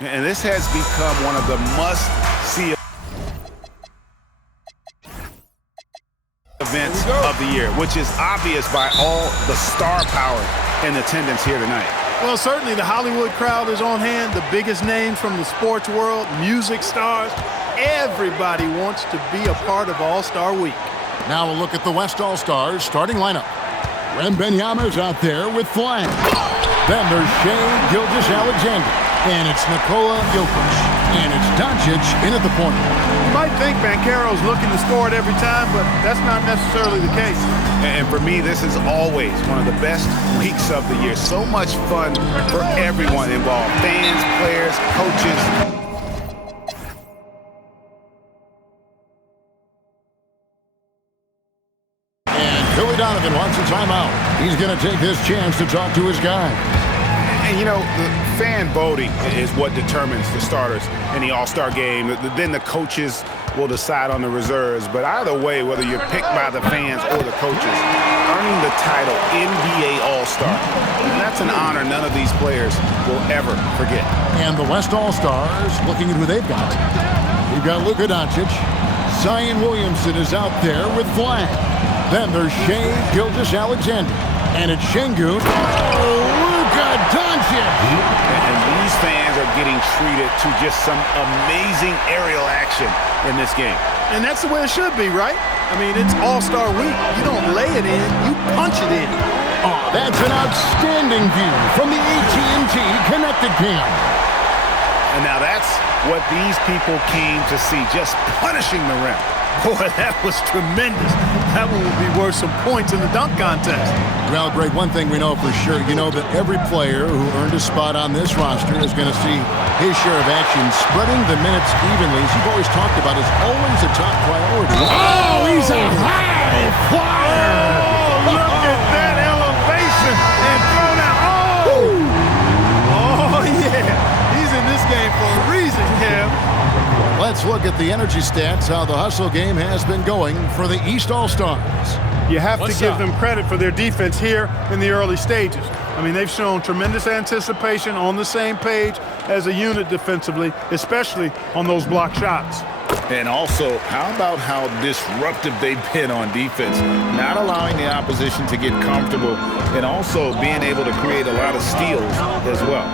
And this has become one of the must-see events of the year, which is obvious by all the star power in attendance here tonight. Well, certainly the Hollywood crowd is on hand, the biggest names from the sports world, music stars. Everybody wants to be a part of All-Star Week. Now a look at the West All-Stars starting lineup. Wembanyama's out there with Flag. Then there's Shai Gilgeous-Alexander. And it's Nikola Jokic. And it's Doncic in at the point. You might think Banchero's looking to score it every time, but that's not necessarily the case. And for me, this is always one of the best weeks of the year. So much fun for everyone involved. Fans, players, coaches. Billy Donovan wants a timeout. He's going to take this chance to talk to his guys. And, you know, the fan voting is what determines the starters in the All-Star game. Then the coaches will decide on the reserves. But either way, whether you're picked by the fans or the coaches, earning the title NBA All-Star, that's an honor none of these players will ever forget. And the West All-Stars, looking at who they've got. We've got Luka Doncic. Zion Williamson is out there with Flag. Then there's Shai Gilgeous-Alexander. And it's Şengün. Luka Doncic! And these fans are getting treated to just some amazing aerial action in this game. And that's the way it should be, right? I mean, it's All-Star Week. You don't lay it in, you punch it in. Oh, that's an outstanding view from the AT&T Connected Cam. And now that's what these people came to see, just punishing the rim. Boy, that was tremendous. That one would be worth some points in the dunk contest. Well, Greg, one thing we know for sure, you know that every player who earned a spot on this roster is going to see his share of action. Spreading the minutes evenly, as you've always talked about, is always a top priority. Oh, he's a high flyer! Oh, look at that elevation and throw down. Oh, yeah. He's in this game for a reason, Kev. Let's look at the energy stats, how the hustle game has been going for the East All-Stars. You have to give them credit for their defense here in the early stages. I mean, they've shown tremendous anticipation, on the same page as a unit defensively, especially on those block shots. And also, how about how disruptive they've been on defense, not allowing the opposition to get comfortable and also being able to create a lot of steals as well.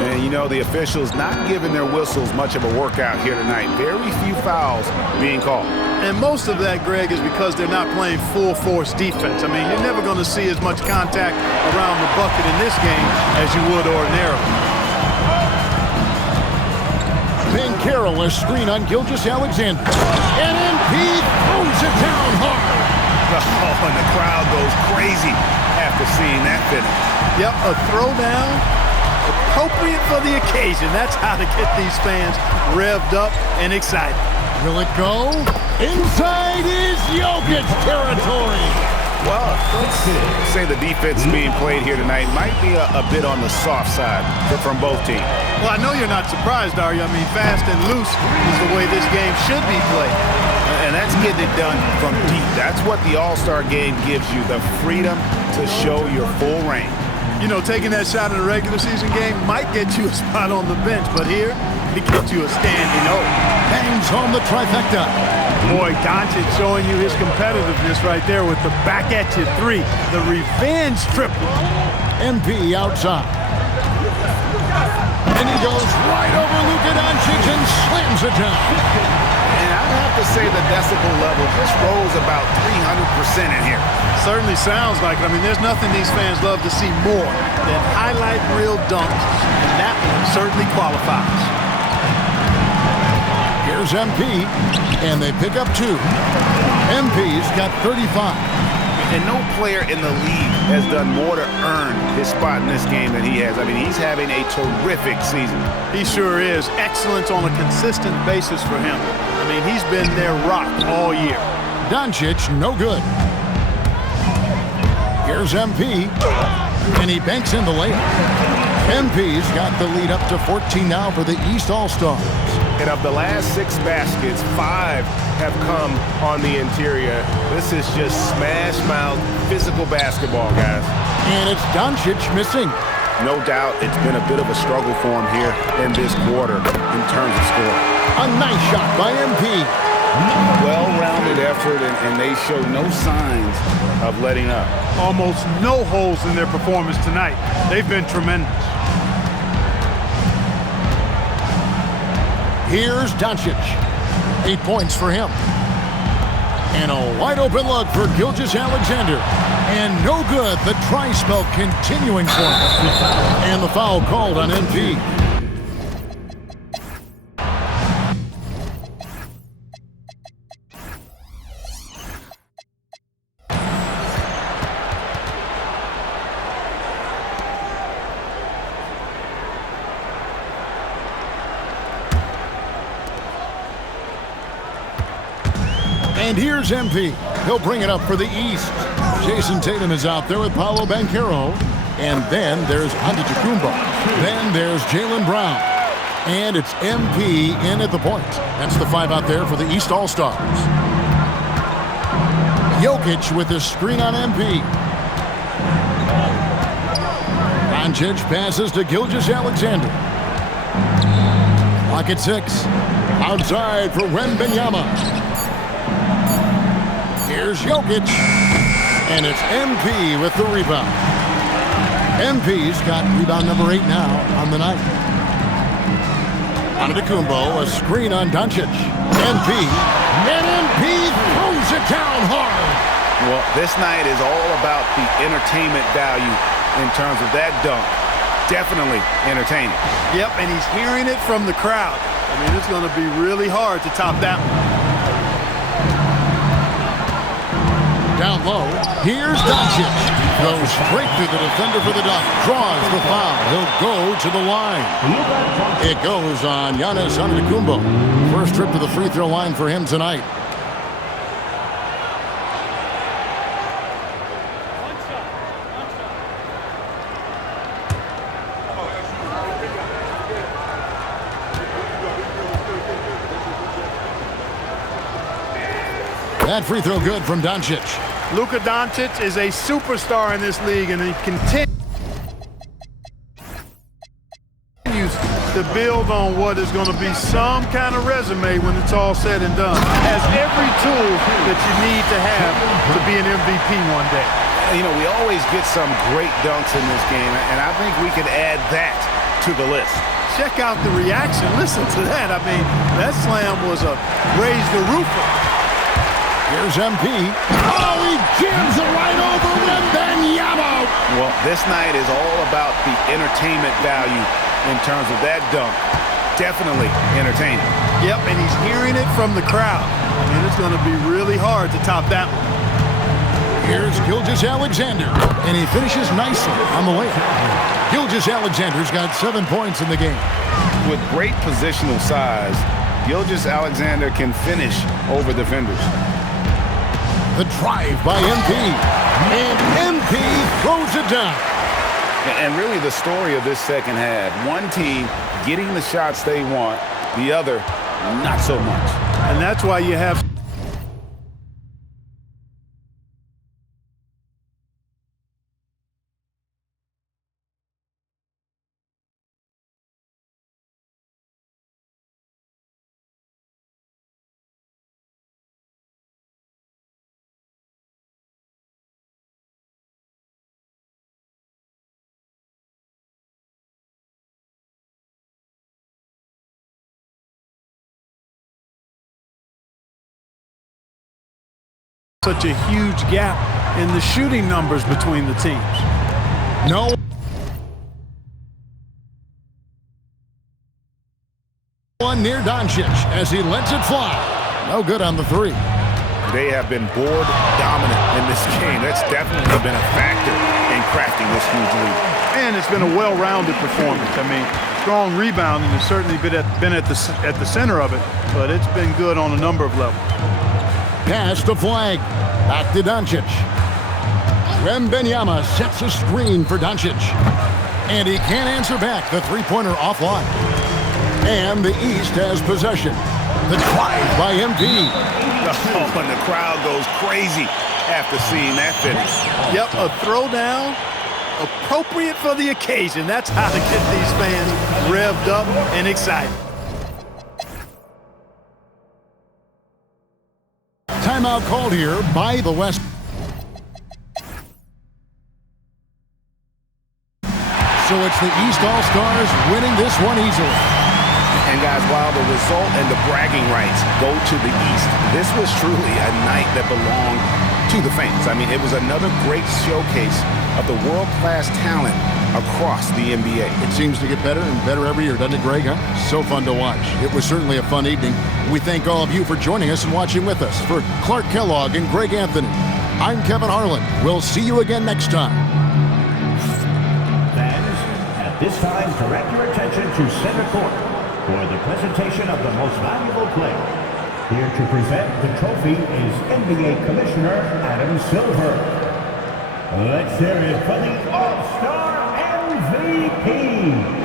And, you know, the officials not giving their whistles much of a workout here tonight. Very few fouls being called. And most of that, Greg, is because they're not playing full-force defense. I mean, you're never going to see as much contact around the bucket in this game as you would ordinarily. Banchero, a screen on Gilgeous-Alexander. And MP throws it down hard. Oh, and the crowd goes crazy after seeing that finish. Yep, a throwdown. Appropriate for the occasion. That's how to get these fans revved up and excited. Will it go? Inside is Jokic territory. Well, let's say the defense being played here tonight might be a bit on the soft side from both teams. Well, I know you're not surprised, are you? I mean, fast and loose is the way this game should be played. And that's getting it done from deep. That's what the All-Star game gives you, the freedom to show your full range. You know, taking that shot in a regular season game might get you a spot on the bench, but here, it gets you a standing O. Bangs home the trifecta. Boy, Doncic showing you his competitiveness right there with the back at you three, the revenge triple. MP outside. And he goes right over Luka Doncic and slams it down. And I have to say the decibel level just rose about 300% in here. Certainly sounds like it. I mean, there's nothing these fans love to see more than highlight reel dunks, and that one certainly qualifies. Here's MP, and they pick up two. MP's got 35. And no player in the league has done more to earn his spot in this game than he has. I mean, he's having a terrific season. He sure is. Excellence on a consistent basis for him. I mean, he's been their rock all year. Doncic, no good. Here's MP, and he banks in the layup. MP's got the lead up to 14 now for the East All-Stars. And of the last 6 baskets, 5 have come on the interior. This is just smash mouth physical basketball, guys. And it's Doncic missing. No doubt it's been a bit of a struggle for him here in this quarter in terms of scoring. A nice shot by MP. Well-rounded effort, and they show no signs of letting up. Almost no holes in their performance tonight. They've been tremendous. Here's Doncic. 8 points for him. And a wide-open look for Gilgeous-Alexander. And no good. The try spell continuing for him. And the foul called on MP. And here's MP. He'll bring it up for the East. Jason Tatum is out there with Paolo Banchero. And then there's Antetokounmpo. Then there's Jaylen Brown. And it's MP in at the point. That's the 5 out there for the East All-Stars. Jokic with the screen on MP. Doncic passes to Gilgeous-Alexander. Clock at 6. Outside for Wembanyama. Here's Jokic, and it's MP with the rebound. MP's got rebound number 8 now on the night. Antetokounmpo, a screen on Doncic. MP, and MP throws it down hard. Well, this night is all about the entertainment value in terms of that dunk. Definitely entertaining. Yep, and he's hearing it from the crowd. I mean, it's going to be really hard to top that one. Down low, here's Doncic. Goes straight through the defender for the dunk. Draws the foul. He'll go to the line. It goes on Giannis Antetokounmpo. First trip to the free throw line for him tonight. That free throw good from Doncic. Luka Doncic is a superstar in this league, and he continues to build on what is going to be some kind of resume when it's all said and done. Has every tool that you need to have to be an MVP one day. You know, we always get some great dunks in this game, and I think we could add that to the list. Check out the reaction. Listen to that. I mean, that slam was a raise the roofer. Here's MP. Oh, he jams it right over Wembanyama. Well, this night is all about the entertainment value in terms of that dunk. Definitely entertaining. Yep, and he's hearing it from the crowd. I mean, it's going to be really hard to top that one. Here's Gilgeous-Alexander, and he finishes nicely on the layup. Gilgeous-Alexander's got 7 points in the game. With great positional size, Gilgeous-Alexander can finish over defenders. The drive by MP, and MP throws it down. And really the story of this second half, one team getting the shots they want, the other not so much. And that's why you have such a huge gap in the shooting numbers between the teams. No. One near Doncic as he lets it fly. No good on the 3. They have been board dominant in this game. That's definitely been a factor in crafting this huge lead. And it's been a well-rounded performance. I mean, strong rebounding has certainly been at the center of it, but it's been good on a number of levels. Pass the flag. Back to Doncic. Wembanyama sets a screen for Doncic. And he can't answer back. The three-pointer offline. And the East has possession. The drive by MP. Oh, and the crowd goes crazy after seeing that finish. Yep, a throwdown appropriate for the occasion. That's how to get these fans revved up and excited. Timeout called here by the West. So it's the East All-Stars winning this one easily. And guys, while the result and the bragging rights go to the East, this was truly a night that belonged to the fans. I mean, it was another great showcase of the world-class talent across the NBA. It seems to get better and better every year, doesn't it, Greg? Huh? So fun to watch. It was certainly a fun evening. We thank all of you for joining us and watching with us. For Clark Kellogg and Greg Anthony, I'm Kevin Harlan. We'll see you again next time. Fans, at this time, direct your attention to center court for the presentation of the most valuable player. Here to present the trophy is NBA Commissioner Adam Silver. Let's hear it for the All-Star MVP.